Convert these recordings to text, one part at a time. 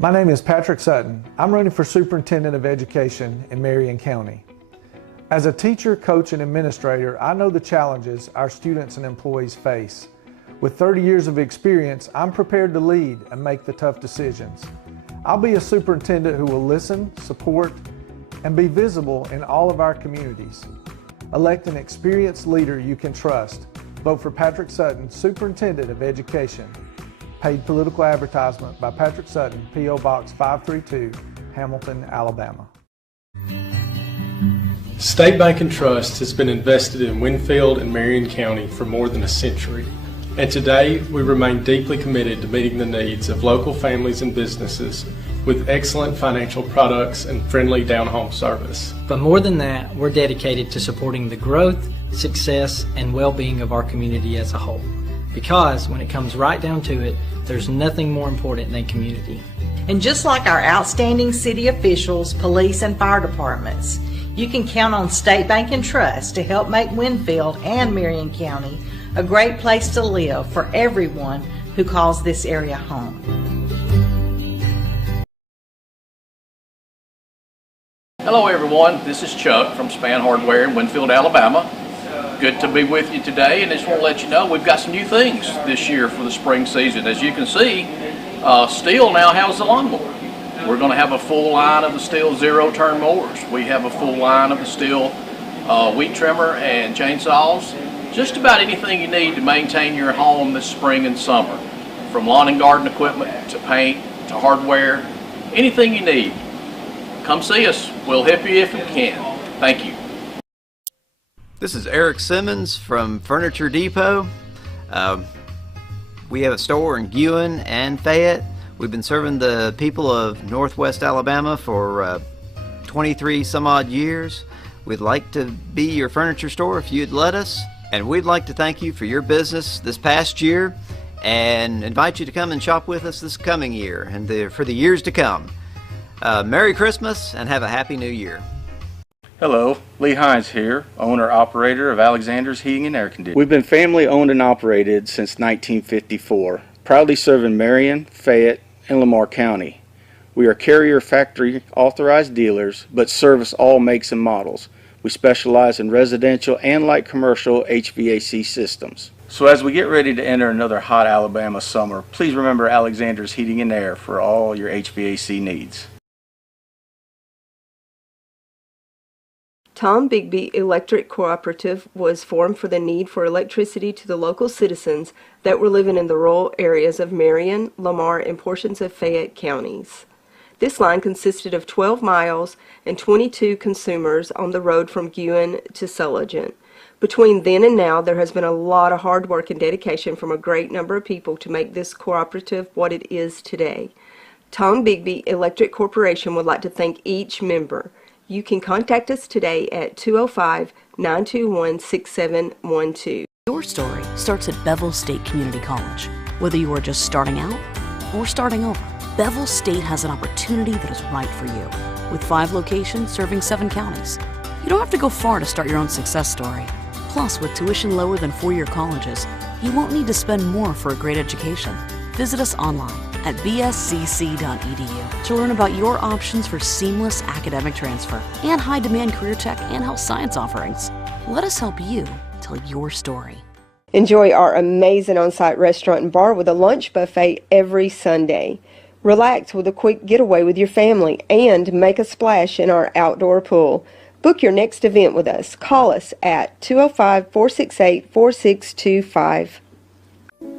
My name is Patrick Sutton. I'm running for Superintendent of Education in Marion County. As a teacher, coach, and administrator, I know the challenges our students and employees face. With 30 years of experience, I'm prepared to lead and make the tough decisions. I'll be a superintendent who will listen, support, and be visible in all of our communities. Elect an experienced leader you can trust. Vote for Patrick Sutton, Superintendent of Education. Paid political advertisement by Patrick Sutton, P.O. Box 532, Hamilton, Alabama. State Bank and Trust has been invested in Winfield and Marion County for more than a century. And today, we remain deeply committed to meeting the needs of local families and businesses with excellent financial products and friendly down-home service. But more than that, we're dedicated to supporting the growth, success, and well-being of our community as a whole. Because when it comes right down to it, there's nothing more important than community. And just like our outstanding city officials, police, and fire departments, you can count on State Bank and Trust to help make Winfield and Marion County a great place to live for everyone who calls this area home. Hello everyone, this is Chuck from Span Hardware in Winfield, Alabama. Good to be with you today, and I just want to let you know we've got some new things this year for the spring season. As you can see, Stihl now has the lawnmower. We're going to have a full line of the Stihl zero-turn mowers. We have a full line of the Stihl weed trimmer and chainsaws. Just about anything you need to maintain your home this spring and summer. From lawn and garden equipment to paint to hardware, anything you need. Come see us. We'll help you if we can. Thank you. This is Eric Simmons from Furniture Depot. We have a store in Guin and Fayette. We've been serving the people of Northwest Alabama for 23 some odd years. We'd like to be your furniture store if you'd let us. And we'd like to thank you for your business this past year and invite you to come and shop with us this coming year and for the years to come. Merry Christmas and have a Happy New Year. Hello, Lee Hines here, owner-operator of Alexander's Heating and Air Conditioning. We've been family-owned and operated since 1954, proudly serving Marion, Fayette, and Lamar County. We are Carrier Factory authorized dealers, but service all makes and models. We specialize in residential and light commercial HVAC systems. So as we get ready to enter another hot Alabama summer, please remember Alexander's Heating and Air for all your HVAC needs. Tom Bigby Electric Cooperative was formed for the need for electricity to the local citizens that were living in the rural areas of Marion, Lamar, and portions of Fayette counties. This line consisted of 12 miles and 22 consumers on the road from Guin to Sulligent. Between then and now, there has been a lot of hard work and dedication from a great number of people to make this cooperative what it is today. Tom Bigby Electric Corporation would like to thank each member. You can contact us today at 205-921-6712. Your story starts at Bevel State Community College. Whether you are just starting out or starting over, Bevel State has an opportunity that is right for you. With 5 locations serving 7 counties. You don't have to go far to start your own success story. Plus, with tuition lower than 4-year colleges, you won't need to spend more for a great education. Visit us online at bscc.edu to learn about your options for seamless academic transfer and high-demand career tech and health science offerings. Let us help you tell your story. Enjoy our amazing on-site restaurant and bar with a lunch buffet every Sunday. Relax with a quick getaway with your family and make a splash in our outdoor pool. Book your next event with us. Call us at 205-468-4625.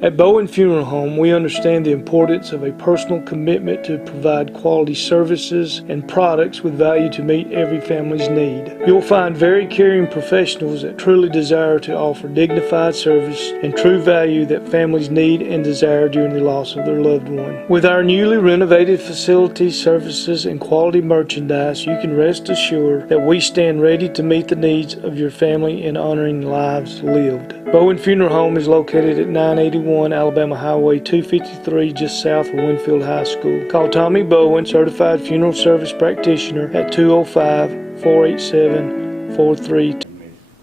At Bowen Funeral Home, we understand the importance of a personal commitment to provide quality services and products with value to meet every family's need. You'll find very caring professionals that truly desire to offer dignified service and true value that families need and desire during the loss of their loved one. With our newly renovated facilities, services, and quality merchandise, you can rest assured that we stand ready to meet the needs of your family in honoring lives lived. Bowen Funeral Home is located at 981 Alabama Highway 253, just south of Winfield High School. Call Tommy Bowen, Certified Funeral Service Practitioner, at 205-487-43.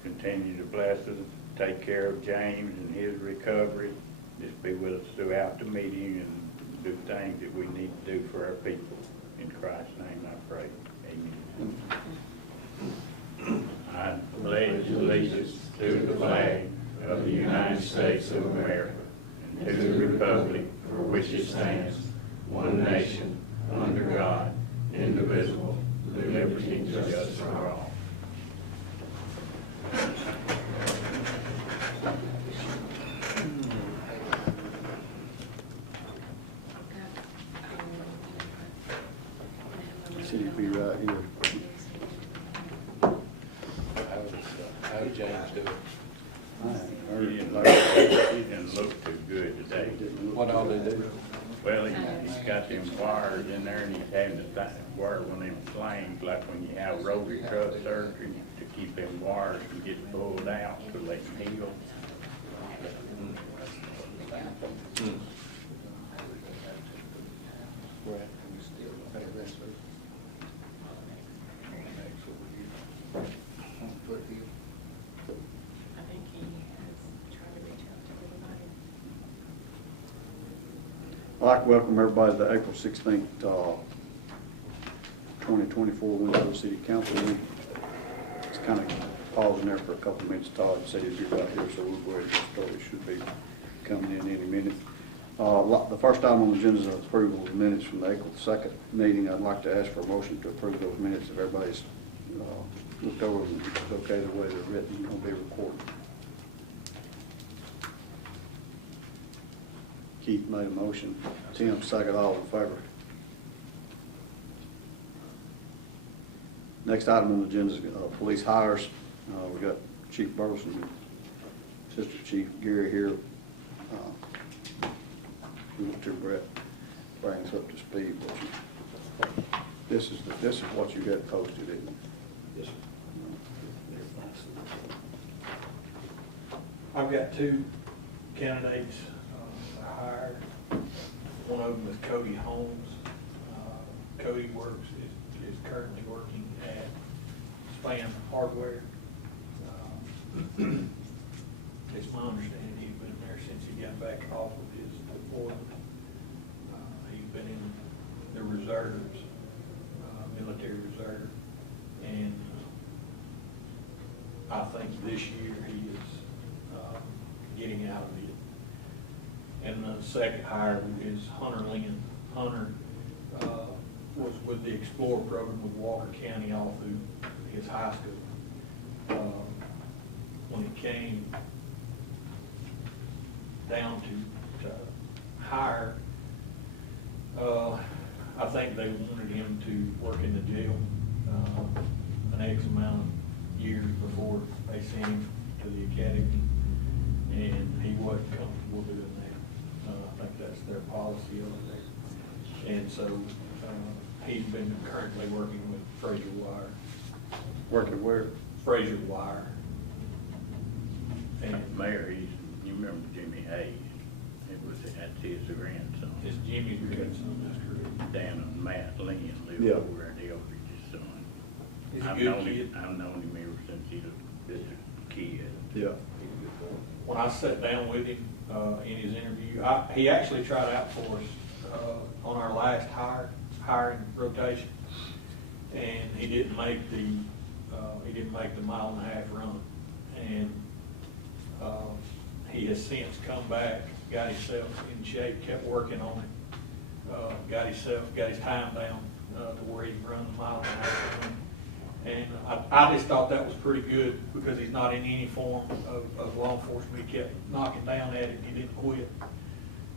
Continue to bless us, take care of James and his recovery. Just be with us throughout the meeting and things that we need to do for our people. In Christ's name I pray. Amen. I pledge allegiance to the flag of the United States of America and to the republic for which it stands, one nation, under God, indivisible, with liberty and justice for all. Should be right here. How did James do it? He didn't look too good today. What all they do? Well, he's got them wires in there and he's having to wire one of them slings like when you have rotary cuff surgery to keep them wires from getting pulled out so they can heal. I'd like to welcome everybody to the April 16th, 2024 Winfield City Council meeting. It's kind of pausing there for a couple of minutes. Todd said he'd be right here, so we'll go ahead and get started. It should be coming in any minute. The first item on the agenda is approval of minutes from the April 2nd meeting. I'd like to ask for a motion to approve those minutes. If everybody's looked over them, it's okay the way they're written, they'll be recorded. Keith made a motion. Tim second. All in favor? Next item on the agenda is police hires. We got Chief Burleson and Assistant Chief Gary here. We want to Brett bring us up to speed. This is what you had posted, isn't it? Yes, sir. I've got two candidates hired. One of them is Cody Holmes. Cody is currently working at Span Hardware. It's my understanding he's been there since he got back off of his deployment. He's been in the reserves, military reserve, and I think this year he is getting out of it. And the second hire is Hunter Lynn. Hunter was with the Explorer program with Walker County all through his high school. When it came down to hire, I think they wanted him to work in the jail an X amount of years before they sent him to the academy, and he wasn't comfortable doing that. I think that's their policy over there. And so he's been currently working with Fraser Wire. Working where? Fraser Wire. And Mayor, you remember Jimmy Hayes? That's his grandson. It's Jimmy's grandson, that's correct. Dan and Matt Lynn live Yeah. over at the Oakridge's son. He's a I've good known kid. I've known him ever since he was a kid. Yeah. When I sat down with him in his interview, he actually tried out for us on our last hiring rotation, and he didn't make the mile-and-a-half run, and he has since come back, got himself in shape, kept working on it, got his time down to where he can run the mile-and-a-half run. And I just thought that was pretty good because he's not in any form of law enforcement. He kept knocking down at it. He didn't quit.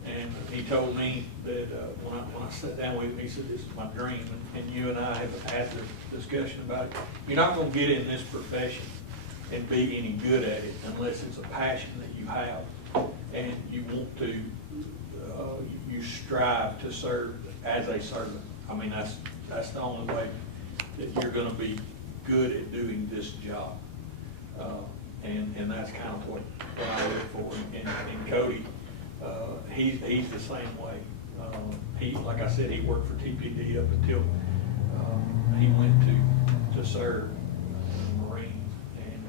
And he told me that when I sat down with him, he said, "This is my dream." And you and I have had the discussion about it. You're not going to get in this profession and be any good at it unless it's a passion that you have and you want to, you strive to serve as a servant. I mean, that's the only way that you're going to be good at doing this job. And that's kind of what I look for. And Cody, he's the same way. Like I said, he worked for TPD up until he went to serve in the Marines. And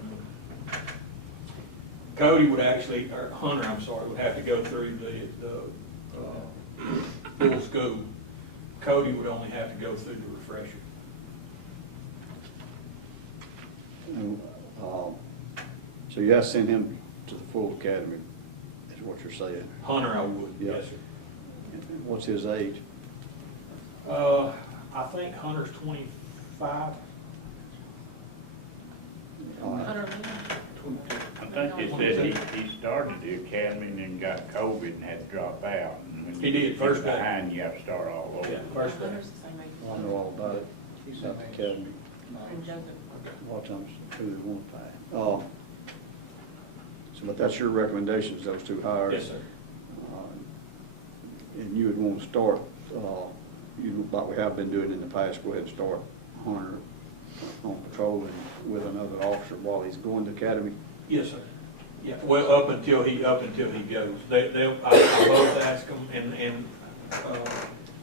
Cody would actually, or Hunter, I'm sorry, would have to go through the full school. Cody would only have to go through the refresher. So you have to send him to the full academy, is what you're saying? Hunter, I would, Yeah. yes, sir. What's his age? I think Hunter's 25. I think it said he started the academy and then got COVID and had to drop out. And when He you did, first get day. behind, you have to start all over. Yeah, first day. I know all about it. He's at the academy. A lot of times, who they want to pay. So, but that's your recommendations, those two hires? Yes, sir. And you would want to start, like we have been doing in the past, go ahead and start Hunter on patrol and with another officer while he's going to academy? Yes, sir. Yeah, well, up until he goes. I both ask them, and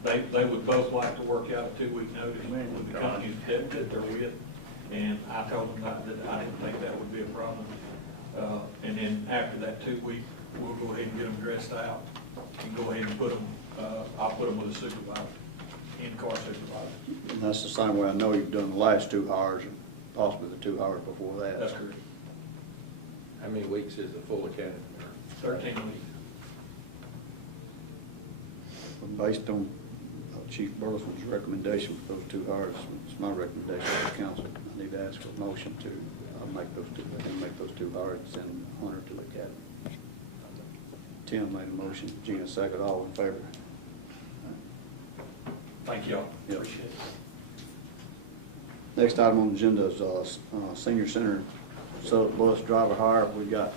they would both like to work out a 2-week notice with the companies that they're with. And I told them that I didn't think that would be a problem. And then after that 2 week, we'll go ahead and get them dressed out and go ahead and put them, I'll put them with a supervisor, in-car supervisor. And that's the same way I know you've done the last 2 hires and possibly the 2 hires before that. That's correct. How many weeks is the full academy? 13 weeks. Based on Chief Burleson's recommendation for those 2 hires, it's my recommendation to the council. I need to ask for a motion to make those 2 hires and send Hunter to the academy. Tim made a motion, Gina second, all in favor? Thank y'all. Yep. Appreciate it. Next item on the agenda is senior center bus driver hire. We got,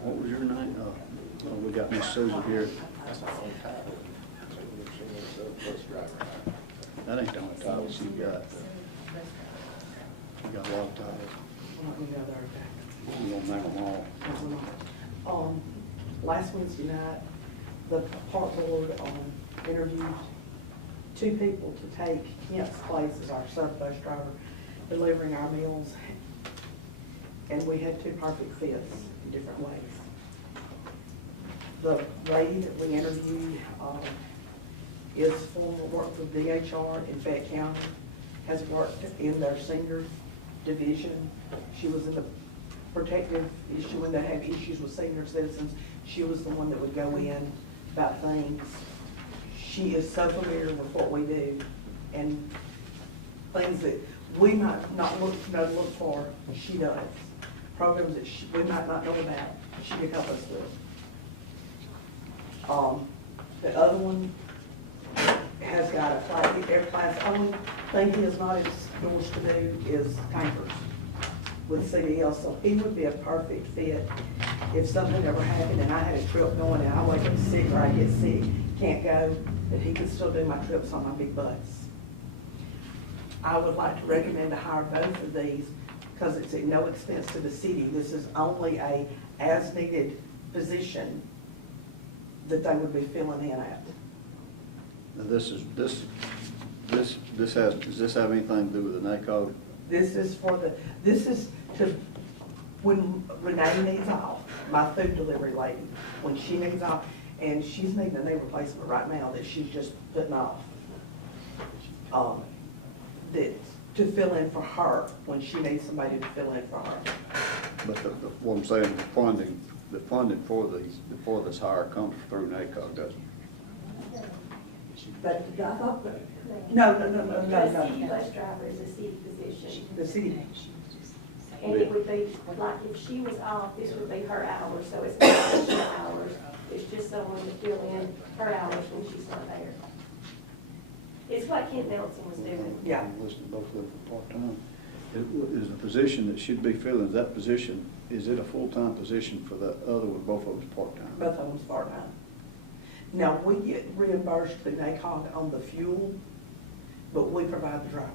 what was your name? We got Miss Susan here. That ain't the only title she got. She got a lot of titles. We don't name them all. Last Wednesday night, the park board interviewed 2 people to take Kent's place as our sub-bus driver, delivering our meals, and we had 2 perfect fits in different ways. The lady that we interviewed is former work with DHR in Fayette County, has worked in their senior division. She was in the protective issue when they had issues with senior citizens. She was the one that would go in about things. She is so familiar with what we do and things that we might not look for, she does. Programs that we might not know about, she can help us with. The other one has got a class, air class. Only thing he is not endorsed to do is tankers with CDL, so he would be a perfect fit if something ever happened and I had a trip going and I wake up sick or I get sick, can't go, that he could still do my trips on my big bus. I would like to recommend to hire both of these because it's at no expense to the city. This is only a as-needed position that they would be filling in at. Now does this have anything to do with the NACO? This is to, when Renee needs off, my food delivery lady, when she needs off, and she's needing a knee replacement right now that she's just putting off. That to fill in for her when she needs somebody to fill in for her. But what I'm saying, the funding for this hire comes through NACO, doesn't it? But I thought, no. The city bus driver is a city position. The city. And it would be, like if she was off, this would be her hours, so it's not additional hours. It's just someone to fill in her hours when she's not there. It's what Kent Nelson was doing. Yeah. I'm listening to both of them for part-time. Is the position that should be filling, is that position, is it a full-time position for the other one, both of them part-time? Both of them's part-time. Now, we get reimbursed through NACOG on the fuel, but we provide the driver.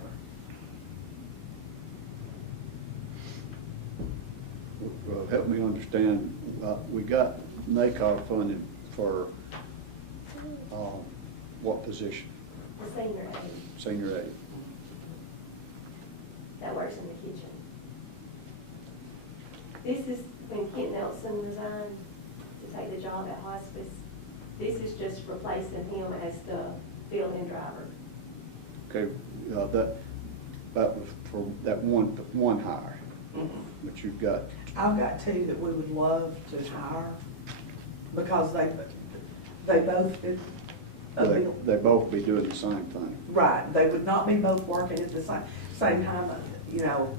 Help me understand, we got NACOG funded for what position? The senior aide Senior aide. that works in the kitchen. This is when Kent Nelson resigned to take the job at hospice. This is just replacing him as the fill-in driver. Okay, that was for that one hire, but you've got, I've got two that we would love to hire because they both, they both be doing the same thing. right, they would not be both working at the same time, you know.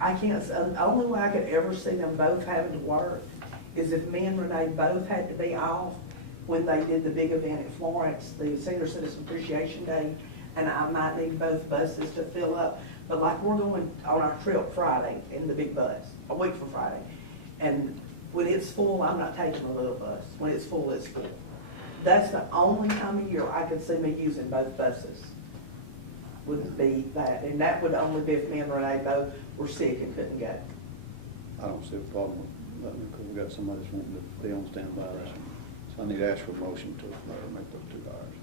I can't, the only way I could ever see them both having to work is if me and Renee both had to be off when they did the big event in Florence, the Senior Citizen Appreciation Day, and I might need both buses to fill up. But like we're going on our trip Friday in the big bus, a week from Friday. And when it's full, I'm not taking a little bus. When it's full, it's full. That's the only time of year I could see me using both buses. Would be that, and that would only be if me and Renee both were sick and couldn't go. I don't see a problem with that because we've got somebody that's wanting to be on standby. So I need to ask for a motion to Larry make those 2 hires.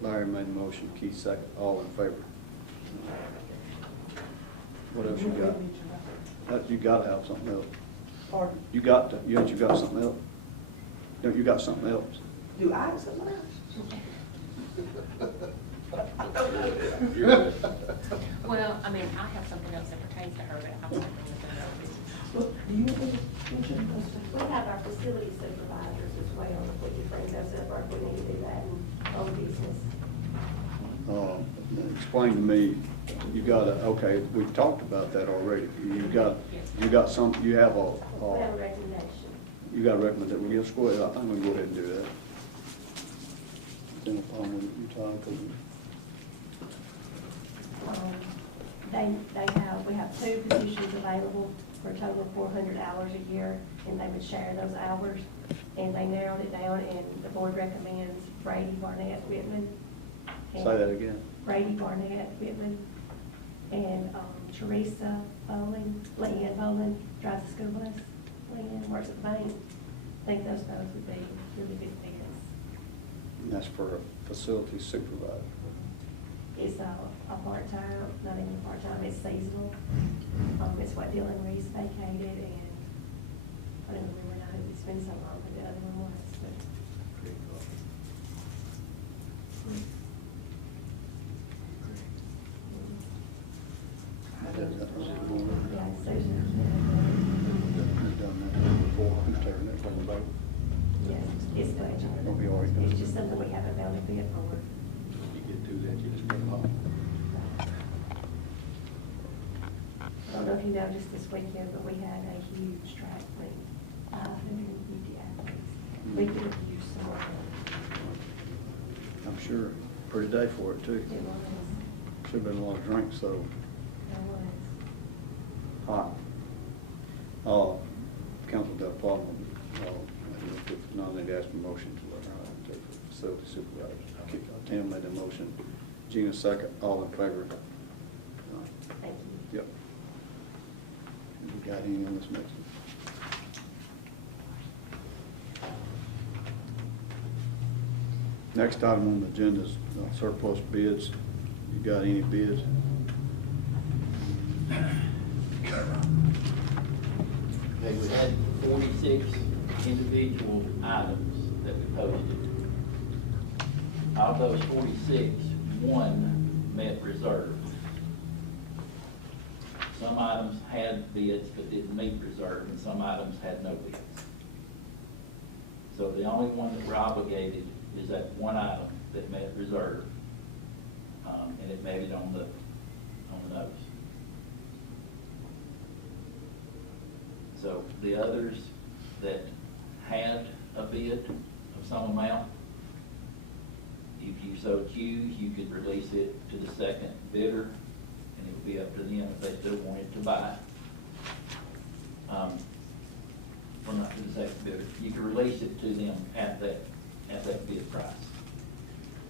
Larry made a motion, Keith second, all in favor. What else you got? You gotta have something else. Pardon? You got something else? Don't you got something else? Do I have someone else? Well, I mean, I have something else that pertains to her, but I'm not going to Do you want We have our facility supervisors as well, if we could bring those up, or if we need to do that in own business. Explain to me, you got okay, we've talked about that already. You got some, you have a. We have a recommendation. You got a recommendation, well, yes, go ahead, I think we can go ahead and do that. Then upon when you talk, We have 2 positions available for a total of 400 hours a year, and they would share those hours. And they narrowed it down, and the board recommends Brady Barnett Whitman. say that again. Brady Barnett Whitman, and Teresa Bowling, Leanne Bowling drives the school bus. Leanne works at the bank. I think those both would be really good fits. And that's for a facility supervisor. It's a part-time, not even a part-time, it's seasonal. It's what Dylan Reese vacated, and I don't remember now, it's been so long, but the other one was, but. Yeah, Susan. You've done that before, I'm tearing that from the boat. Yes, it's budget. It's just something we haven't found a fit for. You get to that, you just get off. I don't know if you noticed this weekend, but we had a huge track meet, 550 athletes. We could have used some more. I'm sure, pretty day for it too. It was. Should've been a lot of drinks, so. It was. Hot. Council got a problem with, now they asked for a motion to facility supervisor. Tim made a motion, Gina second, all in favor. Thank you. Yep. You got any on this next one? Next item on the agenda is surplus bids. You got any bids? Okay, we had 46 individual items that we posted. Of those 46, 1 met reserve. Some items had bids but didn't meet reserve, and some items had no bids. So the only one that we're obligated is that one item that met reserve, and it made it on the nose. So the others that had a bid of some amount, if you so choose, you could release it to the second bidder, and it would be up to them if they still wanted to buy. Or not to the second bidder. You could release it to them at that bid price,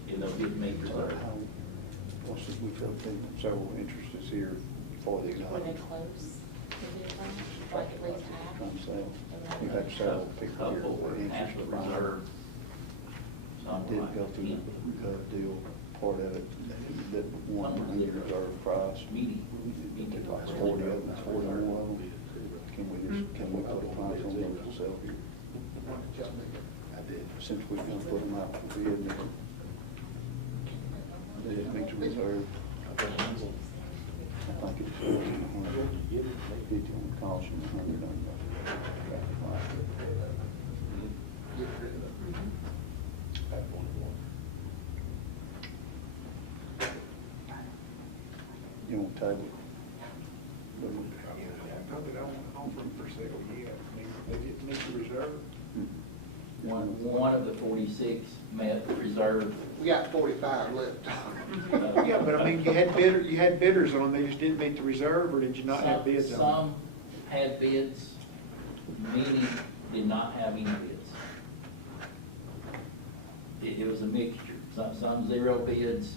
if they didn't meet reserve. What's this, we've had several interests here for these When they items. close, like at least half. Trying to sell. We've had several people here Couple that were were half interested the in reserve. Some didn't like go through 10. the deal, part of it, that one under reserve price. It's 40 of them, 40 more of them. Can we put a price on those to sell here? I did, since we can put them out for bid, they didn't meet the reserve. I think it's 150 on caution, 100 on traffic light. You won't table it? I know they don't offer them for sale yet. I mean, they didn't meet the reserve. One of the 46 met the reserve. We got 45 left. Yeah, but I mean, you had bidders on them, they just didn't meet the reserve, or did you not have bids on them? Some had bids, many did not have any bids. It was a mixture. Some zero bids,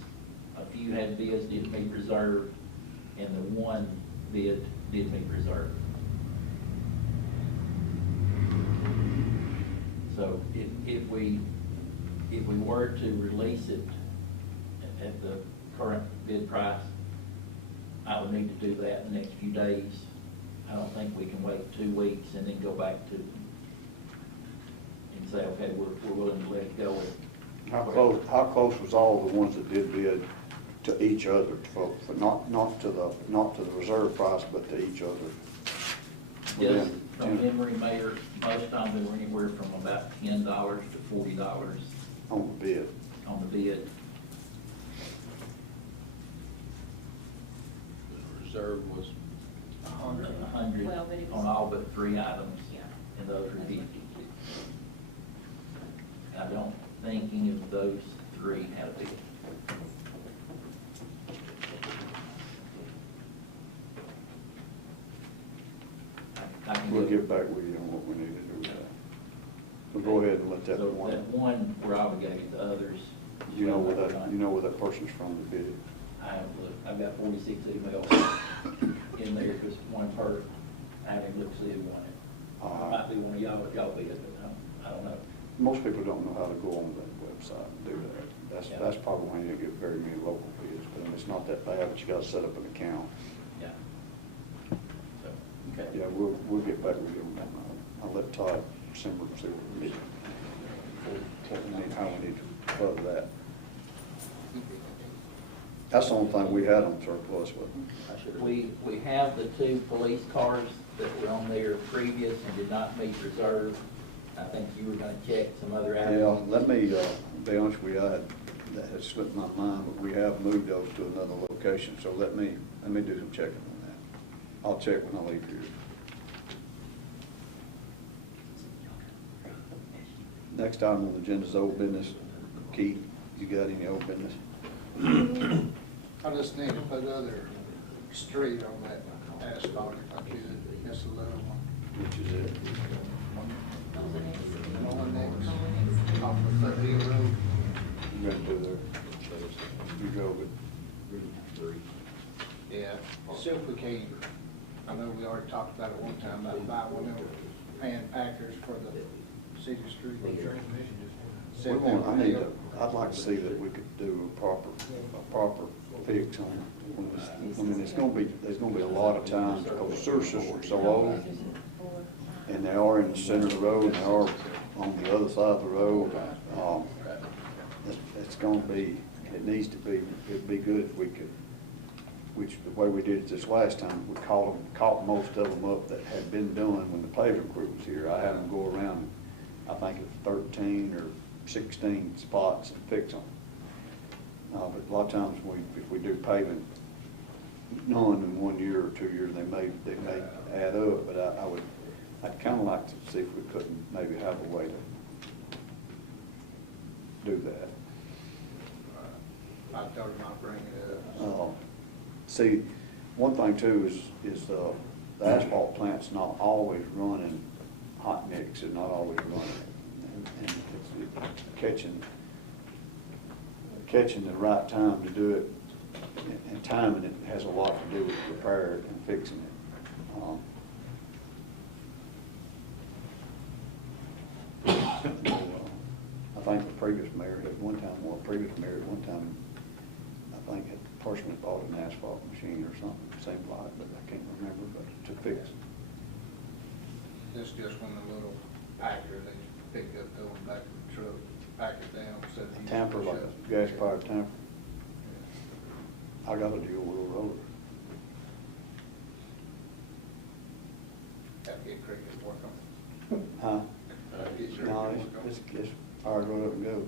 a few had bids, didn't meet reserve, and the one bid did meet reserve. So if we were to release it at the current bid price, I would need to do that in the next few days. I don't think we can wait 2 weeks and then go back to and say, okay, we're willing to let it go. How close was all the ones that did bid to each other, for not to the reserve price, but to each other? Yes, from memory, Mayor, most times they were anywhere from about $10 to $40 on the bid. On the bid. The reserve was 100 Well, but it was- on all but 3 items, and those were 50. I don't think any of those 3 had a bid. We'll get back with you on what we need to do with that. We'll go ahead and let that So one. that one, we're obligated to others. You know where that person's from that bid it? I haven't looked. I've got 46 emails in there because one part, I haven't looked to see who won it. It might be one of y'all if y'all bid it, but I don't know. Most people don't know how to go on that website and do that. That's probably why you don't get very many local bids, but it's not that bad, but you gotta set up an account. Yeah. So, okay. Yeah, we'll get back with you on that. I'll let Todd Simmer see what we need, how we need to further that. That's the only thing we had on surplus with them. We have the 2 police cars that were on there previous and did not meet reserve. I think you were gonna check some other items. Yeah, let me be honest with you, that has slipped my mind, but we have moved those to another location, so let me do some checking on that. I'll check when I leave here. Next item on the agenda is old business. Keith, you got any old business? I just need to put other street on that asphalt if I could, just a little one. Which is it? One next, off of Foot Hill Road. You got to do there. You drove it. Yeah, see if we can, I know we already talked about it one time, about buying one of them pan packers for the city street. I'd like to see that we could do a proper fix on it. I mean, there's gonna be a lot of times, because the sewer system's so old, and they are in the center of the road, and they are on the other side of the road. It's gonna be, it needs to be, it'd be good if we could, which the way we did it this last time, we caught most of them up that had been done when the paving crew was here. I had them go around, I think it's 13 or 16 spots and fix them. But a lot of times if we do paving, none in 1 year or 2 years, they may add up, but I'd kind of like to see if we couldn't maybe have a way to do that. I told him I'll bring it up. See, one thing too is the asphalt plant's not always running hot mix, it's not always running. And it's catching the right time to do it, and timing it has a lot to do with repair and fixing it. I think the previous mayor at one time, I think had personally bought an asphalt machine or something, seemed like, but I can't remember, but to fix. This just one of the little packers, they pickup going back to the truck, pack it down, set it. A tamper, like a gas-powered tamper. I got a deal with a roller. Have to get cricket to work on it. Huh? Get your No, work on it's fired right up and go.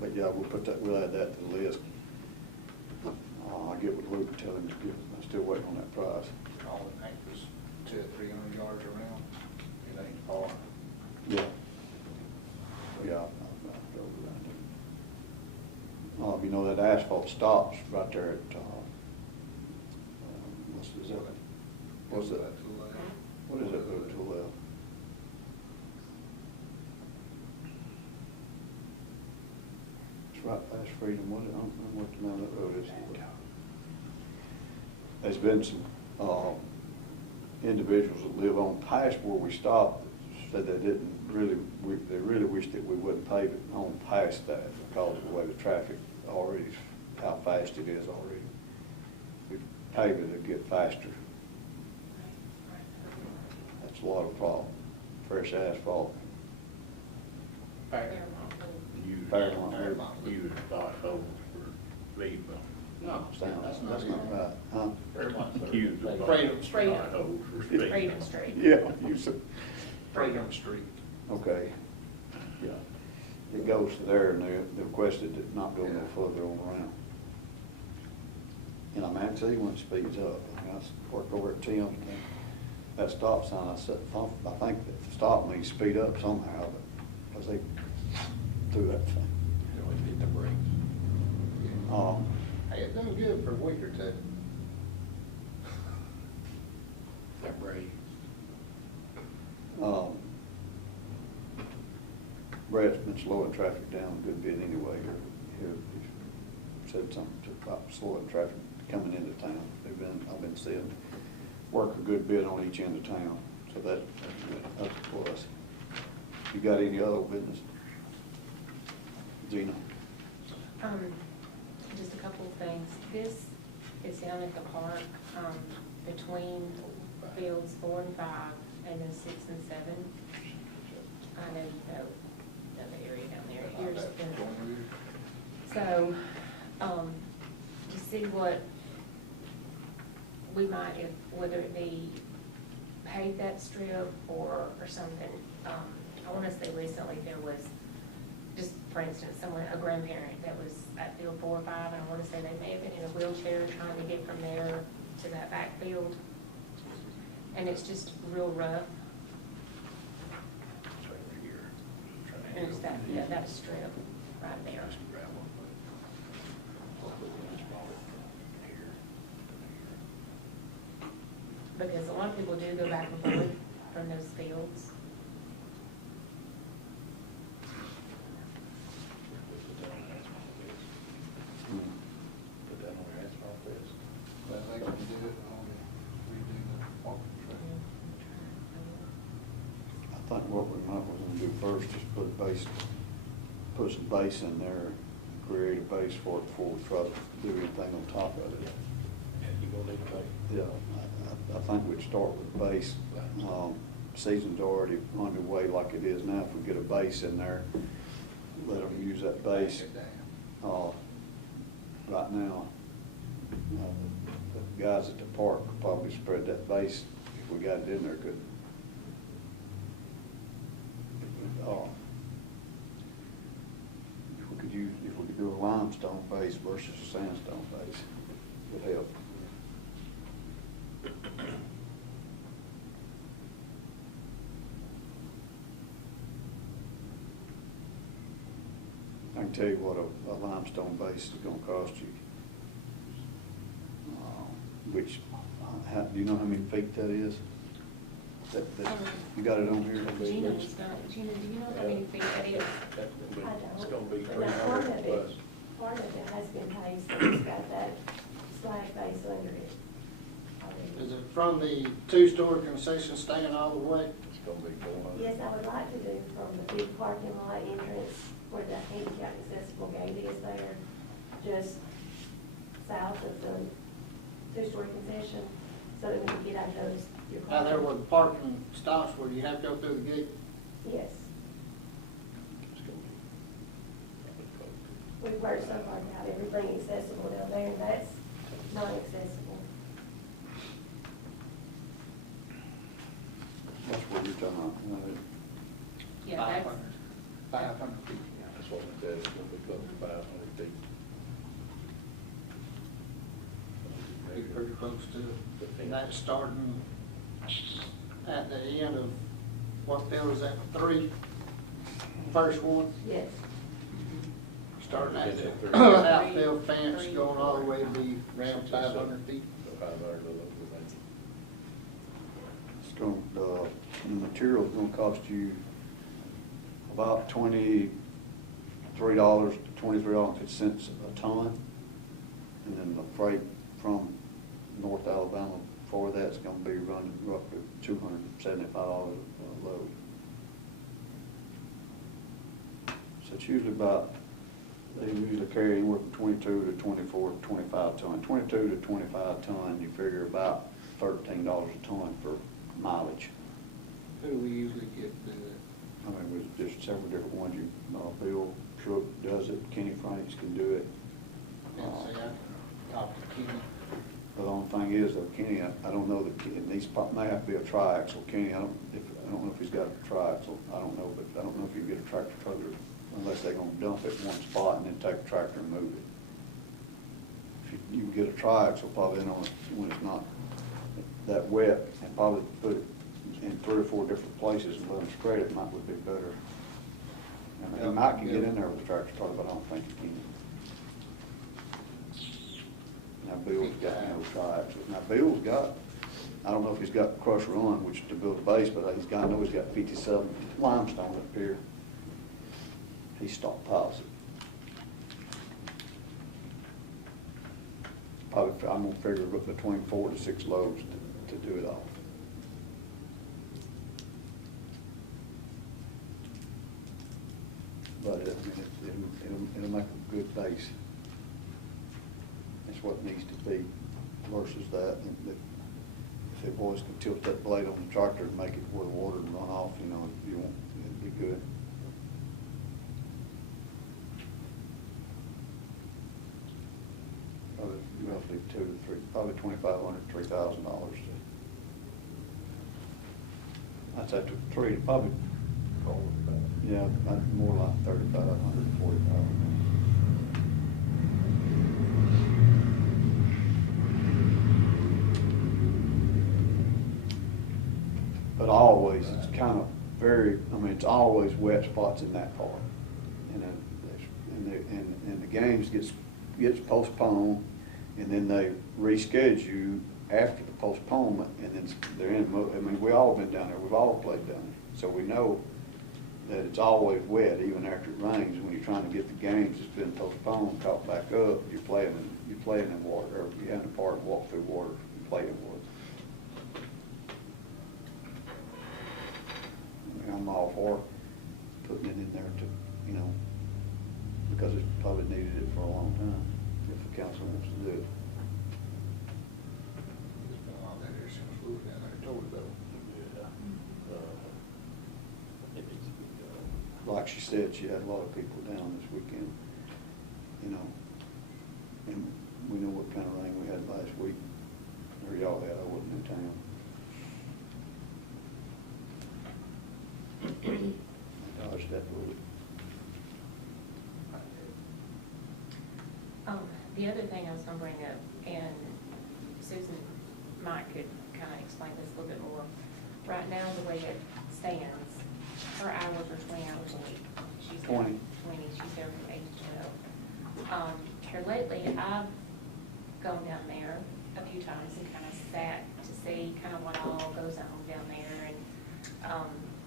But yeah, we'll add that to the list. I'll get with Luke and tell him to give, I'm still waiting on that price. All it anchors 200 or 300 yards around. It ain't far. Yeah. Yeah, I'll go around it. You know, that asphalt stops right there at, what's that? What is that road to the left? It's right past Freedom, I don't remember what the name of that road is. There's been some, individuals that live on past where we stopped, said they they really wished that we wouldn't pave it on past that because of the way the traffic already, how fast it is already. If we pave it, it'd get faster. That's a lot of problem, fresh asphalt. Fairmont. Use potholes for speed bumps. No, that's not right, huh? Use Freedom Street. potholes for speed Freedom bumps. Street. Yeah, use it. Freedom Street. Okay, yeah. It goes to there, and they requested it not go no further on around. And I'm actually when it speeds up, I worked over at Tim, that stop sign, I think that stop means speed up somehow, but, because they threw that thing. You always hit the brakes. Hey, it's done good for a week or two. That brake. Brad's been slowing traffic down a good bit anyway. He said something about slowing traffic coming into town. I've been seeing work a good bit on each end of town, so that's a plus. You got any other business? Gina? Just a couple of things. This is down at the park, between fields 4 and 5, and then 6 and 7. I know you know the area down there. Here's the, so, to see what we might, whether it be pave that strip or something. I want to say recently there was, just for instance, a grandparent that was at field 4 or 5, and I want to say they may have been in a wheelchair trying to get from there to that backfield. And it's just real rough. And it's that strip right there. Because a lot of people do go back and forth from those fields. Put that on your asphalt test. But they can do it on redo the walking track. I think what we might want to do first is put some base in there, create a base for it before we try to do anything on top of it. And you gonna need to pay. Yeah, I think we'd start with the base. Season's already underway like it is now. If we get a base in there, let them use that base. Right now, the guys at the park could probably spread that base if we got it in there, couldn't if we could do a limestone base versus a sandstone base, it would help. I can tell you what a limestone base is going to cost you. Which, do you know how many feet that is? You got it on here? Gina, do you know how many feet that is? It's gonna be But 300 plus. part of it has been paved, so it's got that splash base under it. Is it from the two-story concession stand all the way? It's gonna be 400. Yes, I would like to do from the big parking lot entrance where the handicap accessible gate is there, just south of the two-story concession, so that we can get out those. Out there where the parking stops, where you have to go through the gate? Yes. We've worked so hard to have everything accessible down there, and that's not accessible. That's what you're talking about. Yeah, that's, 500 feet. That's what we said, it's gonna be close to 500 feet. Be pretty close to it. And that's starting at the end of, what field is that, 3? First one? Yes. Starting at Yeah, the 3. outfield fence, going all the way to be around 500 feet. 500 a little bit. It's going, the material's gonna cost you about $23 to $23.50 a ton. And then the freight from North Alabama for that's gonna be running roughly $275 a load. So it's usually about, they usually carry anywhere from 22 to 24 to 25 ton. 22 to 25 ton, you figure about $13 a ton for mileage. Who do we usually get to do that? I mean, there's several different ones. Bill Shook does it, Kenny Franks can do it. And say, I talked to Kenny. But the only thing is, though, Kenny, I don't know that, it needs, may have to be a triaxle. Kenny, I don't know if he's got a triaxle, I don't know, but I don't know if you can get a tractor trailer unless they're gonna dump it in one spot and then take the tractor and move it. If you can get a triaxle, probably when it's not that wet, and probably put it in 3 or 4 different places and let them spread it, would be better. I mean, he might can get in there with a tractor trailer, but I don't think he can. Now Bill's got, triaxles. Now Bill's got, I don't know if he's got Crush Run, which to build a base, but I know he's got 57 limestone up here. He stockpiles it. Probably, I'm gonna figure between 4 to 6 loads to do it all. But it'll make a good base. That's what it needs to be versus that. And if the boys can tilt that blade on the tractor and make it where the water can run off, you won't, it'd be good. Probably roughly probably $2,500, $3,000. I'd say probably. Yeah, more like 35, 145. But always, it's kind of it's always wet spots in that part. And the games gets postponed, and then they reschedule after the postponement, and then they're in, we all been down there, we've all played down there. So we know that it's always wet, even after it rains. When you're trying to get the games that's been postponed caught back up, you're playing in water, or you're having a part walk through water and play in water. I mean, I'm all for putting it in there to, because it's probably needed it for a long time, if the council wants to do it. There's been a lot of that here since we were down there, told about. Like she said, she had a lot of people down this weekend, and we know what kind of rain we had last week, or y'all had, I wasn't in town. I dodged that bullet. The other thing I was going to bring up, and Susan might could kind of explain this a little bit more. Right now, the way it stands, her hours are 20 hours a week. She's 20. 20. She's there from 8 to 12. Here lately, I've gone down there a few times and kind of sat to see kind of what all goes on down there, and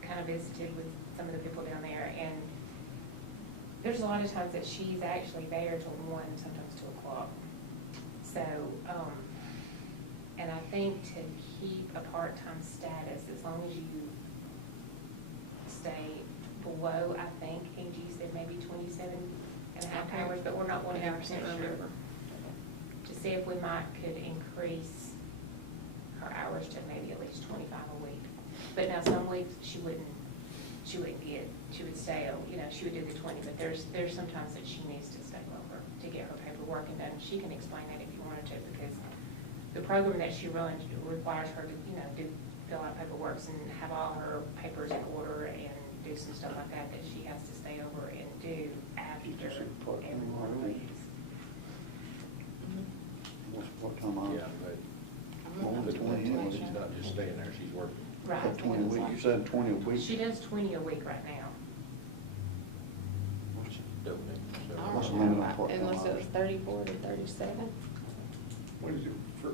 kind of visited with some of the people down there. And there's a lot of times that she's actually there till 1, sometimes 2 o'clock. So, and I think to keep a part-time status, as long as you stay below, I think, Angie said maybe 27.5 hours, but we're not 100% sure. To see if we could increase her hours to maybe at least 25 a week. But now some weeks she wouldn't she wouldn't get, she would stay, you know, she would do the 20, but there's sometimes that she needs to stay longer to get her paperwork and done. She can explain that if you wanted to, because the program that she runs requires her to, you know, fill out paperwork and have all her papers in order and do some stuff like that that she has to stay over and do after everyone leaves. What time on? Yeah, but the 20, she's not just staying there, she's working. Right. 20 a week, you said 20 a week? She does 20 a week right now. What's the limit on part-time Unless it hours? was 34 to 37. What is it for,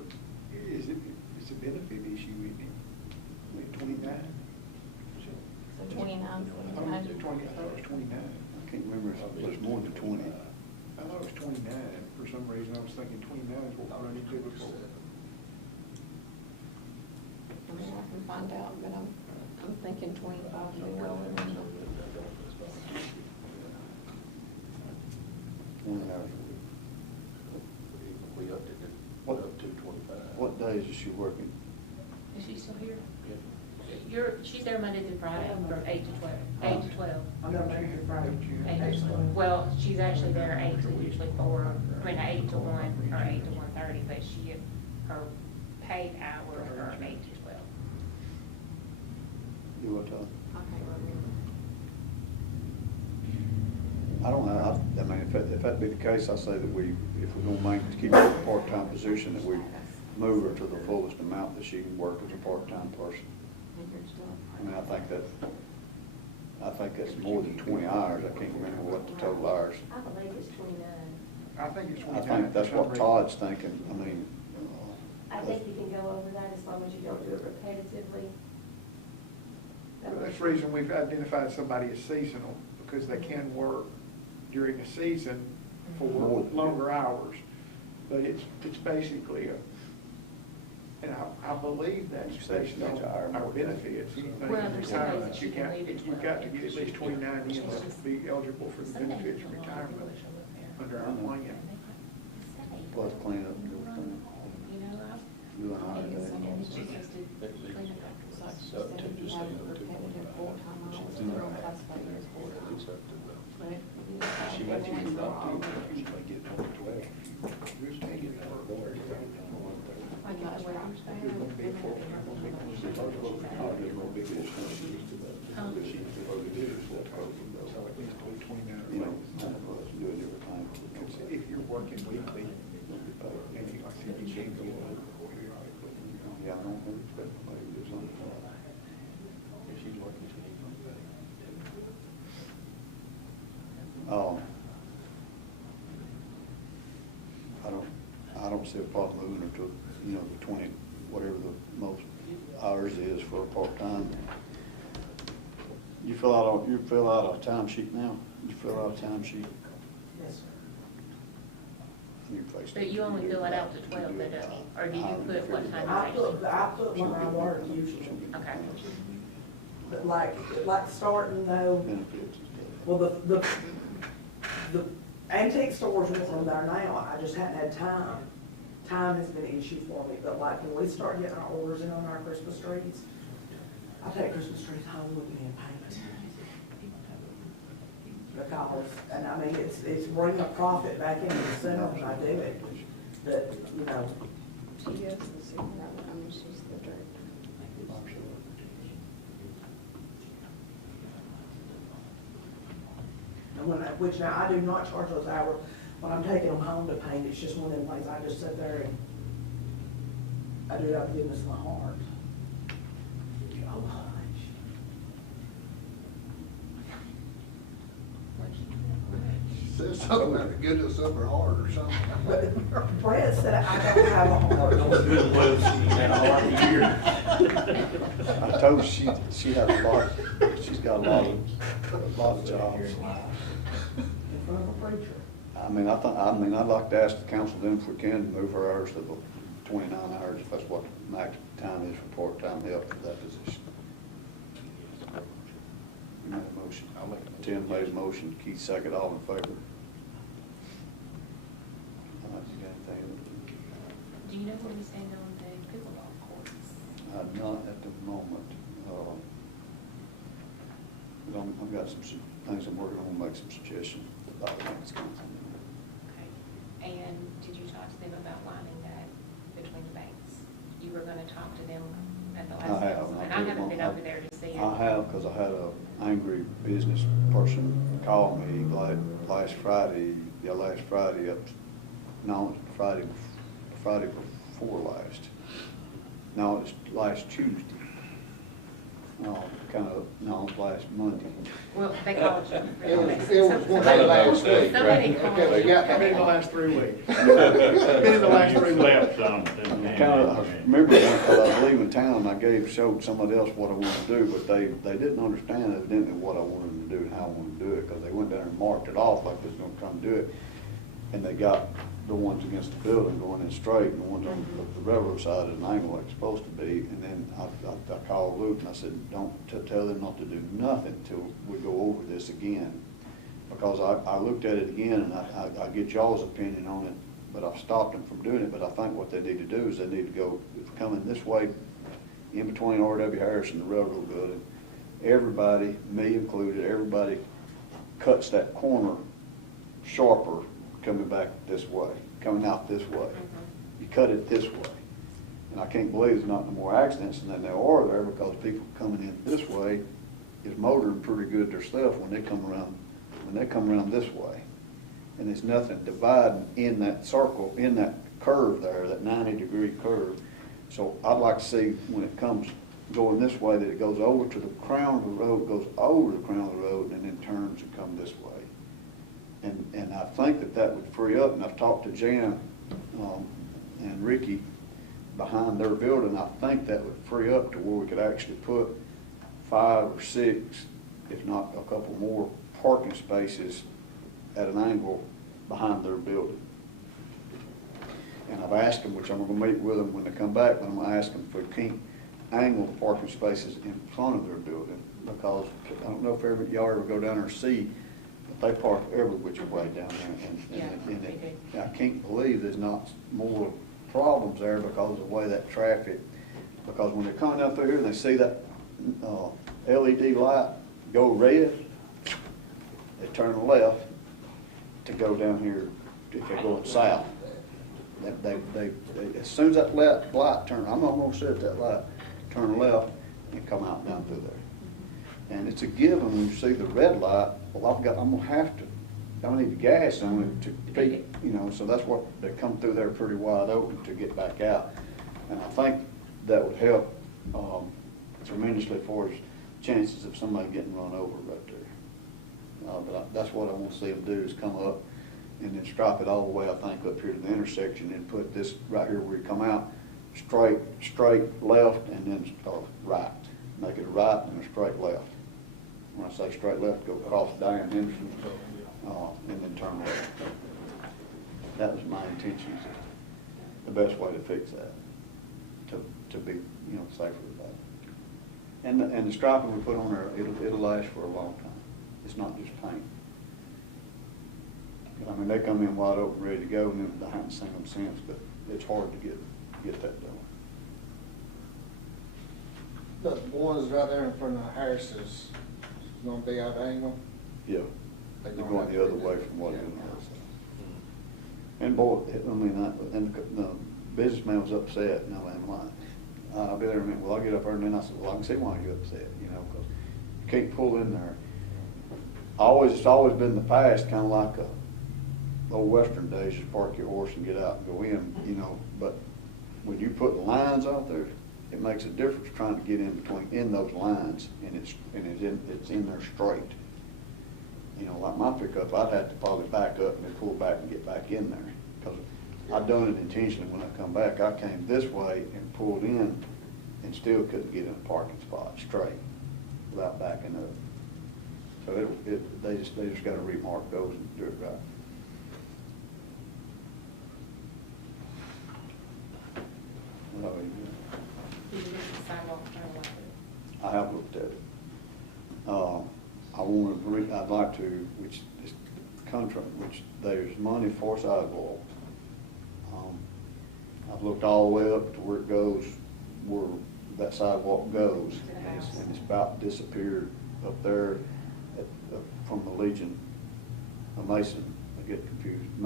is it benefit issue, isn't it? Like 29? So 29. I thought it was 29. I can't remember if it was more than 20. I thought it was 29. For some reason, I was thinking 29 is what I need to do before. I mean, I can find out, but I'm thinking 25 to be well within the. 20 hours a week. We upped it up to 25. What days is she working? Is she still here? She's there Monday through Friday from 8 to 12. 8 to 12. I'm not Monday through Friday. 8 to 12. Well, she's actually there 8 to usually 4, I mean 8 to 1 or 8 to 1:30, but her paid hours are 8 to 12. You what time? I can't remember. I don't know, I mean, if that be the case, I say that if we're gonna keep her in a part-time position, that we move her to the fullest amount that she can work as a part-time person. I mean, I think that's more than 20 hours. I can't remember what the total hours. I believe it's 29. I think it's I 29. think that's what Todd's thinking. I mean, I think you can go over that as long as you don't do it repetitively. That's the reason we've identified somebody as seasonal, because they can work during the season for longer hours. But it's basically and I believe that's based on our benefits. Anything Well, there's some days that you you can leave at you've got to get at least 29 in to be eligible for the benefits of retirement under our plan. plus clean up and everything. You know, You and I, and and it's just to clean up after. She said if you have repetitive full-time hours, they're all classified as full-time. But She might get about 2, she might get 12. You're taking that or I got what I'm you know, none of us do it every time. If you're working weekly, and you, like I said, you can't go over. Yeah, I don't expect nobody to do something. If she's working, she needs something. I don't see a problem moving her to, you know, the 20, whatever the most hours is for a part-time. You fill out a timesheet now? You fill out a timesheet? Yes, sir. But you only fill it out to 12, or do you put what time you I put when I work usually. Okay. But like starting though, Benefits. well, the antique stores with them there now, I just hadn't had time. Time has been an issue for me, but like when we start getting our orders in on our Christmas trees, I take Christmas trees home with me and paint them. Because, and I mean, it's bringing a profit back into the center when I do it, but, you know. She goes to the supermarket, I mean, she's the director. And which now I do not charge those hours when I'm taking them home to paint. It's just one of them things I just sit there and I do it out of the goodness of my heart. Oh, hush. Says something about the goodness of her heart or something. But Brett said I don't have a heart. I told her she has a lot, she's got a lot of jobs. In front of a preacher. I mean, I'd like to ask the council then if we can move her hours to the 29 hours, if that's what the max time is for part-time help in that position. You made a motion. I'll make a motion. Tim made a motion, Keith second, all in favor? Do you know where we stand on the pickleball courts? Not at the moment. But I've got some things I'm working on, make some suggestions about the next council. Okay. And did you talk to them about lining that between the banks? You were gonna talk to them at the last I have. council, and I haven't been over there to see it. I have, because I had a angry business person call me last Friday, Friday before last. No, it's last Tuesday. No, last Monday. Well, they called you. It was one day last week. Somebody called Okay, we you. got Been in the last 3 weeks. Been in the last 3 weeks. I remember because I was leaving town, I showed somebody else what I wanted to do, but they didn't understand evidently what I wanted them to do and how I wanted to do it, because they went down and marked it off like they was gonna come do it. And they got the ones against the building going in straight, and the ones on the railroad side at an angle like it's supposed to be. And then I called Luke and I said, don't tell them not to do nothing until we go over this again. Because I looked at it again, and I get y'all's opinion on it, but I've stopped them from doing it. But I think what they need to do is they need to go coming this way, in between R.W. Harris and the railroad building. Everybody, me included, everybody cuts that corner sharper coming back this way, coming out this way. You cut it this way. And I can't believe there's not no more accidents than there are there, because people coming in this way is motoring pretty good themselves when they come around this way. And there's nothing dividing in that circle, in that curve there, that 90-degree curve. So I'd like to see when it comes going this way that it goes over to the crown of the road, goes over the crown of the road, and then turns and come this way. And I think that would free up, and I've talked to Jan and Ricky behind their building. I think that would free up to where we could actually put 5 or 6, if not a couple more, parking spaces at an angle behind their building. And I've asked them, which I'm going to meet with them when they come back, but I'm going to ask them if we can't angle the parking spaces in front of their building, because I don't know if y'all ever go down there and see, they park every which way down there, and I can't believe there's not more problems there because of the way that traffic, because when they're coming out through here and they see that LED light go red, they turn left to go down here if they're going south. They as soon as that light turn, I'm almost at that light, turn left and come out down through there. And it's a given when you see the red light. Well, I'm gonna have to. I need the gas on it to beat, so that's what they come through there pretty wide open to get back out. And I think that would help tremendously for chances of somebody getting run over right there. But that's what I want to see them do, is come up and then stripe it all the way, I think, up here to the intersection, and put this right here where you come out, straight left, and then right. Make it a right and a straight left. When I say straight left, go across Diane Henderson, and then turn left. That was my intention, the best way to fix that, to be, safer about it. And the striping we put on there, it'll last for a long time. It's not just paint. I mean, they come in wide open, ready to go, and then I haven't seen them since, but it's hard to get that done. The ones right there in front of Harris's is gonna be out of angle? Yeah. They're going the other way from what it is. And boy, the businessman was upset, and I'm like, I'll be there a minute. Well, I'll get up there, and then I said, well, I can see why you're upset, because you can't pull in there. It's always been the past, kind of like old Western days, just park your horse and get out and go in, but when you put the lines out there, it makes a difference trying to get in those lines, and it's in there straight. Like my pickup, I'd have to probably back up and then pull back and get back in there, because I've done it intentionally. When I come back, I came this way and pulled in, and still couldn't get in a parking spot straight without backing up. So they just got to remark those and do it right. Oh, yeah. Did you look at the sidewalk turn left? I have looked at it. I'd like to, which is contract, which there's money for sidewalk. I've looked all the way up to where it goes, where that sidewalk goes, and it's about disappeared up there. from the Legion, a Mason, I get confused, the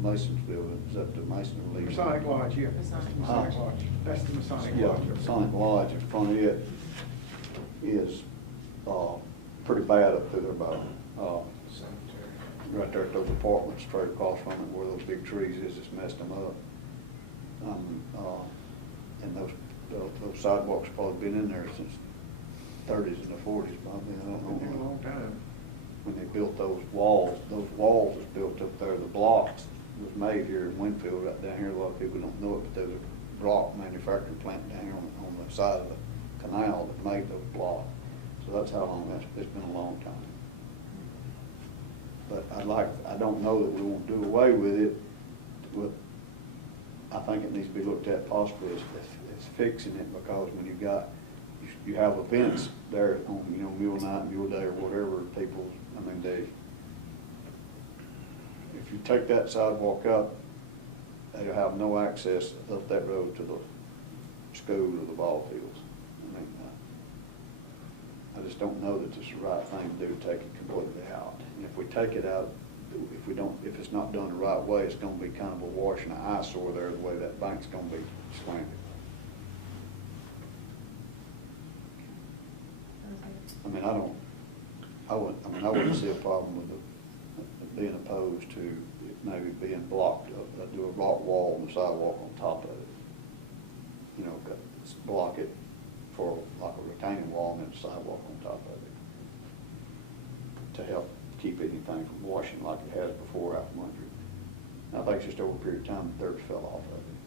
Mason's building, is that the Mason or Legion? Masonic Lodge, yeah. That's the Masonic Lodge. That's the Masonic Yeah, Lodge. Masonic Lodge in front of it is, pretty bad up through there by, right there at those apartments straight across from it where those big trees is, it's messed them up. And those sidewalks probably been in there since '30s and the '40s, probably, I don't know. Been a long time. When they built those walls was built up there, the blocks was made here in Winfield, right down here. A lot of people don't know it, but there's a block manufacturing plant down here on the side of the canal that made those blocks. So that's how long it's been a long time. But I don't know that we won't do away with it, but I think it needs to be looked at possibly as fixing it, because when you have events there on, Mule Night, Mule Day, or whatever, people, if you take that sidewalk up, they'll have no access up that road to the school or the ball fields. I just don't know that it's the right thing to do, take it completely out. And if we take it out, if it's not done the right way, it's gonna be kind of a wash and an eyesore there, the way that bank's gonna be slanted. I wouldn't see a problem with it being opposed to it maybe being blocked up, do a rock wall and a sidewalk on top of it. Block it for like a retaining wall and then a sidewalk on top of it to help keep anything from washing like it has before out from under it. And I think it's just over a period of time, the dirt fell off of it,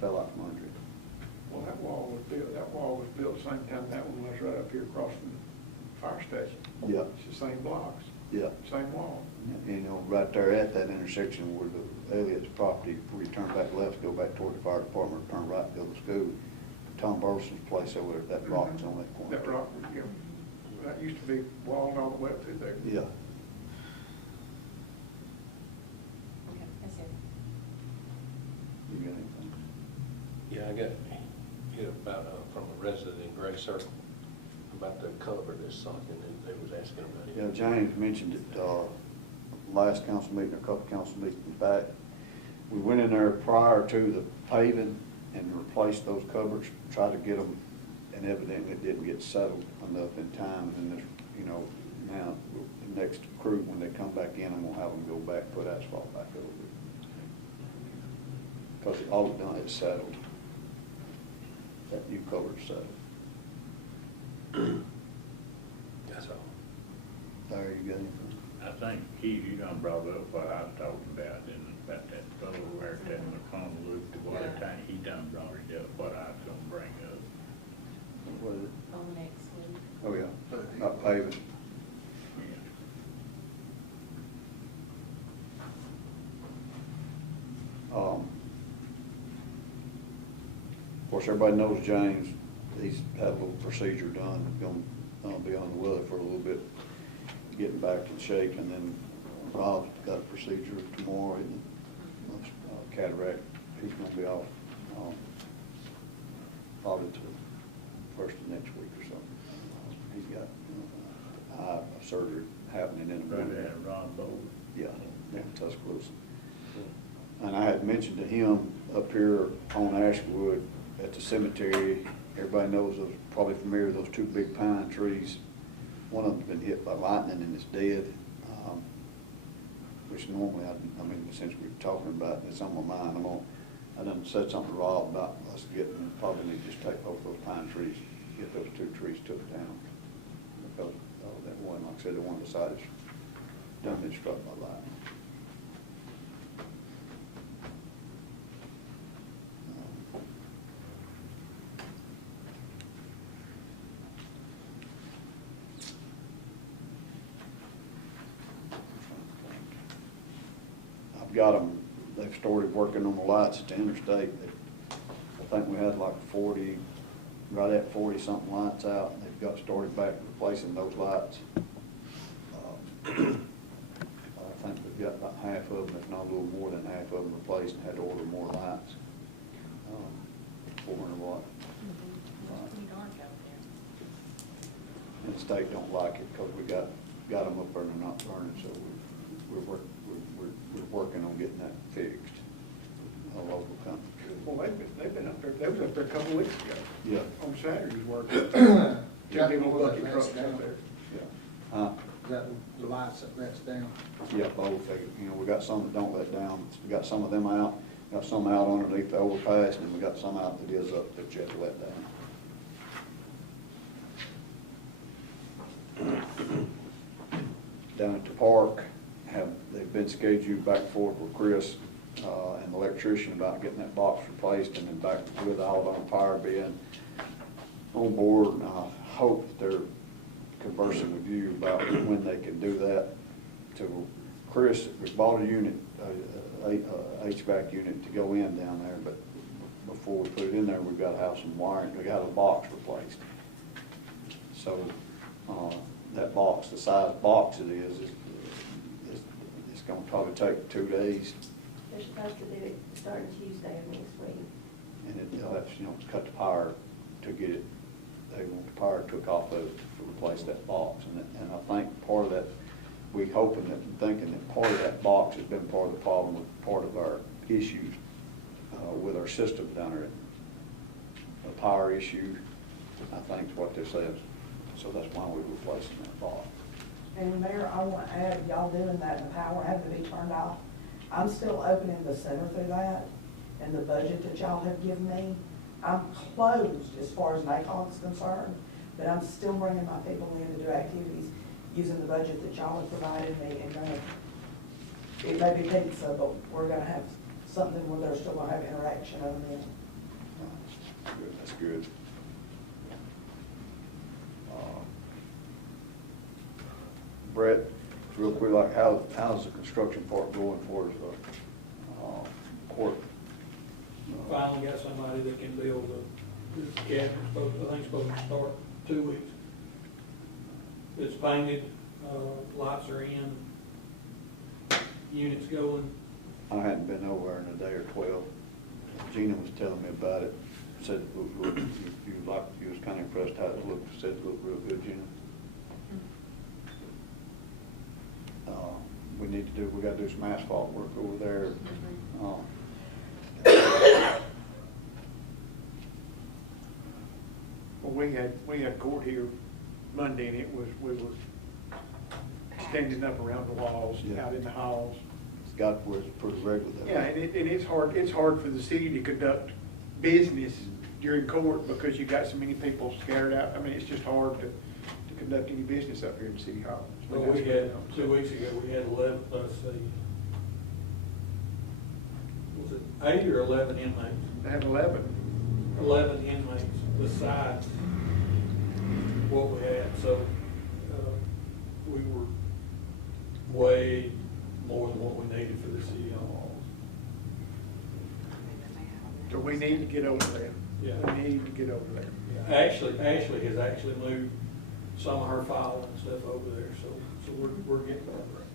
fell out from under it. Well, that wall was built the same time that one was right up here across from the fire station. Yeah. It's the same blocks. Yeah. Same wall. Right there at that intersection where the Elliott's property, where you turn back left, go back toward the fire department, turn right, go to the school. Tom Burleson's place over there, that rock's on that corner. That rock, that used to be walled all the way up through there. Yeah. Okay, that's it. You got anything? Yeah, I got hit about, from a resident in Gray Circle about the cover that's sunken, and they was asking about it. Yeah, James mentioned it, last council meeting, a couple council meetings back. We went in there prior to the paving and replaced those covers, tried to get them, and evidently it didn't get settled enough in time. And this, now the next crew, when they come back in, I'm gonna have them go back, put asphalt back over it. Because all we've done is settled. That new cover's settled. That's all. Larry, you got anything? I think, Keith, you done brought up what I was talking about, and about that fellow where that McConnell looked at water tank, he done brought it up, what I was gonna bring up. What is it? On next week. Oh, yeah, not paving. Of course, everybody knows James, he's had a little procedure done, gonna be on the weather for a little bit, getting back in shape, and then Rob's got a procedure tomorrow, and cataract, he's gonna be off, probably to the first of next week or something. He's got eye surgery happening in a Right minute. there, Ron Bowl. Yeah, down in Tuscaloosa. And I had mentioned to him up here on Ashwood at the cemetery, everybody knows those, probably familiar with those two big pine trees. One of them's been hit by lightning and it's dead. Which normally, since we're talking about it, it's on my mind. I done said something to Rob about us probably need to just take both those pine trees, get those two trees took down. Because that one, like I said, the one beside us, done been struck by lightning. Got them, they've started working on the lights at the interstate. I think we had like 40, right at 40 something lights out. They've got started back replacing those lights. I think we've got about half of them, if not a little more than half of them replaced, and had to order more lights. 400 watt. Pretty dark out there. And the state don't like it because we got got them up there and they're not burning, so we're working on getting that fixed. A local company. Well, they've been up there, they was up there a couple of weeks ago. Yeah. On Saturdays working. Got Two big one bucket that trucks lets up down. there. Yeah. Is that the lights that lets down? Yeah, both. We got some that don't let down. We got some of them out, got some out underneath the overpass, and then we got some out that is up that you have to let down. Down at the park, they've been scheduled back and forth with Chris and the electrician about getting that box replaced, and then back with Alabama Power being on board, and I hope that they're conversing with you about when they can do that. To Chris, we bought a unit, a HVAC unit to go in down there, but before we put it in there, we've got to have some wiring, we got a box replaced. So that box, the size box it is, it's going to probably take 2 days. They're supposed to do it starting Tuesday of next week. And they'll have to, cut the power to get it, they want the power took off of it to replace that box. And I think part of that, we hoping and thinking that part of that box has been part of the problem, with part of our issues with our system down there. A power issue, I think is what they said. So that's why we're replacing that box. And Mayor, I want to add, y'all doing that and the power having to be turned off, I'm still opening the center through that, and the budget that y'all have given me, I'm closed as far as NACOG is concerned, but I'm still bringing my people in to do activities using the budget that y'all have provided me, and it may be pizza, but we're gonna have something where they're still gonna have interaction over there. That's good. Brett, real quick, like how's the construction part going for court? Finally got somebody that can build this cabin's I think it's supposed to start 2 weeks. It's painted, lights are in, units going. I hadn't been over there in a day or 12. Gina was telling me about it. Said you was kind of impressed how it looked. Said it looked real good, Gina. We got to do some asphalt work over there. Well, we had court here Monday, and we were standing up around the walls, out in the halls. It's got where it's pretty regular. Yeah, and it's hard for the city to conduct business during court because you got so many people scattered out. I mean, it's just hard to conduct any business up here in City Hall. Well, we had, 2 weeks ago, we had 11, let's see, was it 8 or 11 inmates? They had 11. 11 inmates besides what we had, so we were way more than what we needed for the city hall. So we need to get over there. Yeah. We need to get over there. Yeah. Ashley has actually moved some of her filing and stuff over there, so we're getting over it.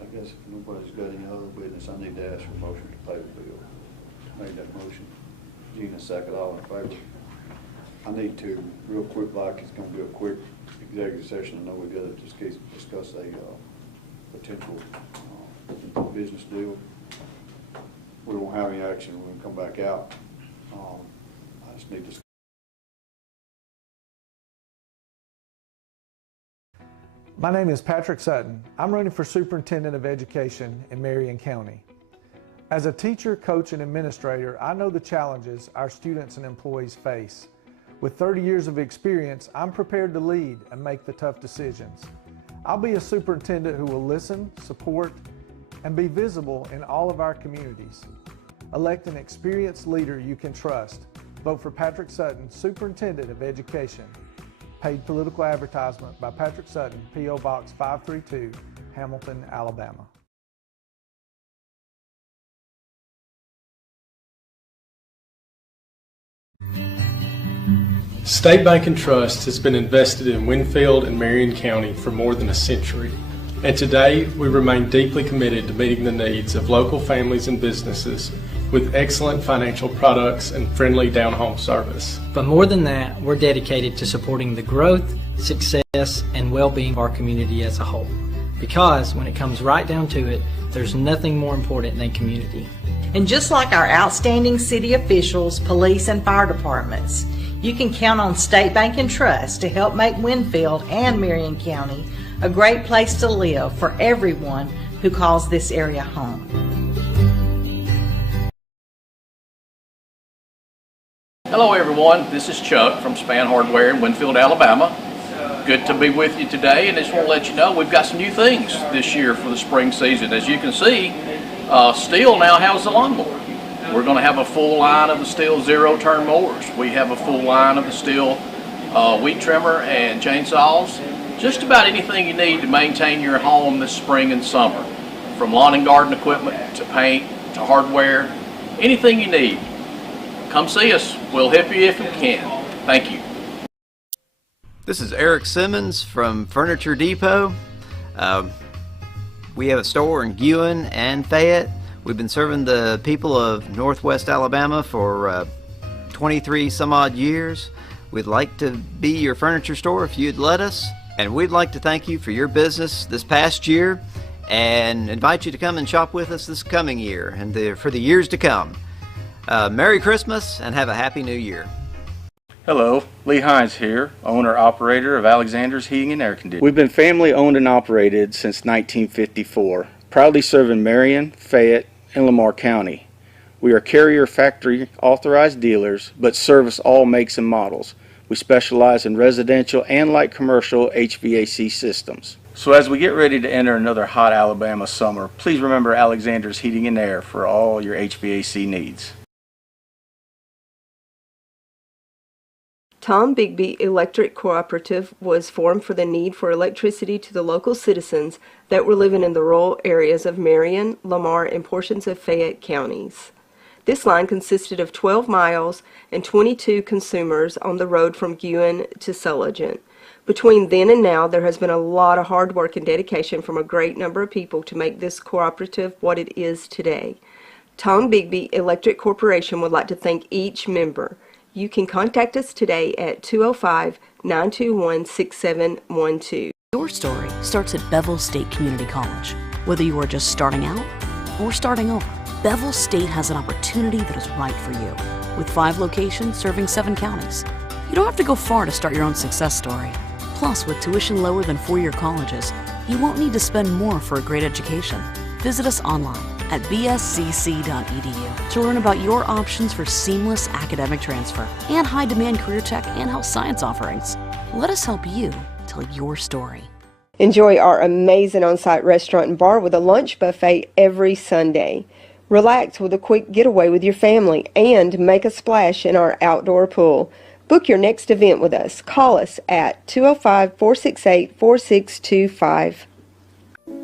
I guess if nobody's got any other business, I need to ask for a motion to pay the bill. Made that motion. Gina second, all in favor? I need to, real quick, like it's gonna be a quick executive session. I know we gotta discuss a potential business deal. We won't have any action when we come back out. I just need to. My name is Patrick Sutton. I'm running for Superintendent of Education in Marion County. As a teacher, coach, and administrator, I know the challenges our students and employees face. With 30 years of experience, I'm prepared to lead and make the tough decisions. I'll be a superintendent who will listen, support, and be visible in all of our communities. Elect an experienced leader you can trust. Vote for Patrick Sutton, Superintendent of Education. Paid political advertisement by Patrick Sutton, P.O. Box 532, Hamilton, Alabama. State Bank and Trust has been invested in Winfield and Marion County for more than a century, and today we remain deeply committed to meeting the needs of local families and businesses with excellent financial products and friendly down-home service. But more than that, we're dedicated to supporting the growth, success, and well-being of our community as a whole. Because when it comes right down to it, there's nothing more important than community. And just like our outstanding city officials, police, and fire departments, you can count on State Bank and Trust to help make Winfield and Marion County a great place to live for everyone who calls this area home. Hello everyone, this is Chuck from Span Hardware in Winfield, Alabama. Good to be with you today, and I just want to let you know we've got some new things this year for the spring season. As you can see, Stihl now has the lawnmower. We're going to have a full line of the Stihl zero-turn mowers. We have a full line of the Stihl weed trimmer and chainsaws. Just about anything you need to maintain your home this spring and summer. From lawn and garden equipment to paint to hardware, anything you need. Come see us. We'll help you if we can. Thank you. This is Eric Simmons from Furniture Depot. We have a store in Guin and Fayette. We've been serving the people of Northwest Alabama for 23 some odd years. We'd like to be your furniture store if you'd let us. And we'd like to thank you for your business this past year and invite you to come and shop with us this coming year and for the years to come. Merry Christmas and have a Happy New Year. Hello, Lee Hines here, owner-operator of Alexander's Heating and Air Conditioning. We've been family-owned and operated since 1954, proudly serving Marion, Fayette, and Lamar County. We are carrier factory authorized dealers, but service all makes and models. We specialize in residential and light commercial HVAC systems. So as we get ready to enter another hot Alabama summer, please remember Alexander's Heating and Air for all your HVAC needs. Tom Bigby Electric Cooperative was formed for the need for electricity to the local citizens that were living in the rural areas of Marion, Lamar, and portions of Fayette counties. This line consisted of 12 miles and 22 consumers on the road from Guin to Sulligent. Between then and now, there has been a lot of hard work and dedication from a great number of people to make this cooperative what it is today. Tom Bigby Electric Corporation would like to thank each member. You can contact us today at 205-921-6712. Your story starts at Bevel State Community College. Whether you are just starting out or starting over, Bevel State has an opportunity that is right for you. With 5 locations serving 7 counties. You don't have to go far to start your own success story. Plus, with tuition lower than 4-year colleges, you won't need to spend more for a great education. Visit us online at bscc.edu to learn about your options for seamless academic transfer and high-demand career tech and health science offerings. Let us help you tell your story. Enjoy our amazing on-site restaurant and bar with a lunch buffet every Sunday. Relax with a quick getaway with your family and make a splash in our outdoor pool. Book your next event with us. Call us at 205-468-4625.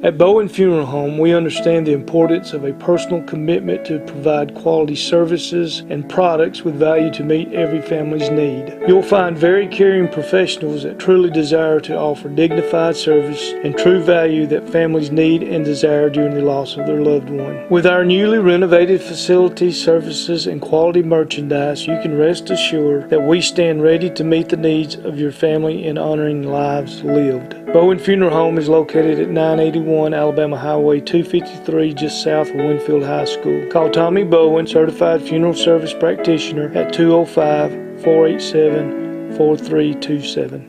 At Bowen Funeral Home, we understand the importance of a personal commitment to provide quality services and products with value to meet every family's need. You'll find very caring professionals that truly desire to offer dignified service and true value that families need and desire during the loss of their loved one. With our newly renovated facilities, services, and quality merchandise, you can rest assured that we stand ready to meet the needs of your family in honoring lives lived. Bowen Funeral Home is located at 981 Alabama Highway 253 just south of Winfield High School. Call Tommy Bowen, Certified Funeral Service Practitioner at 205-487-4327.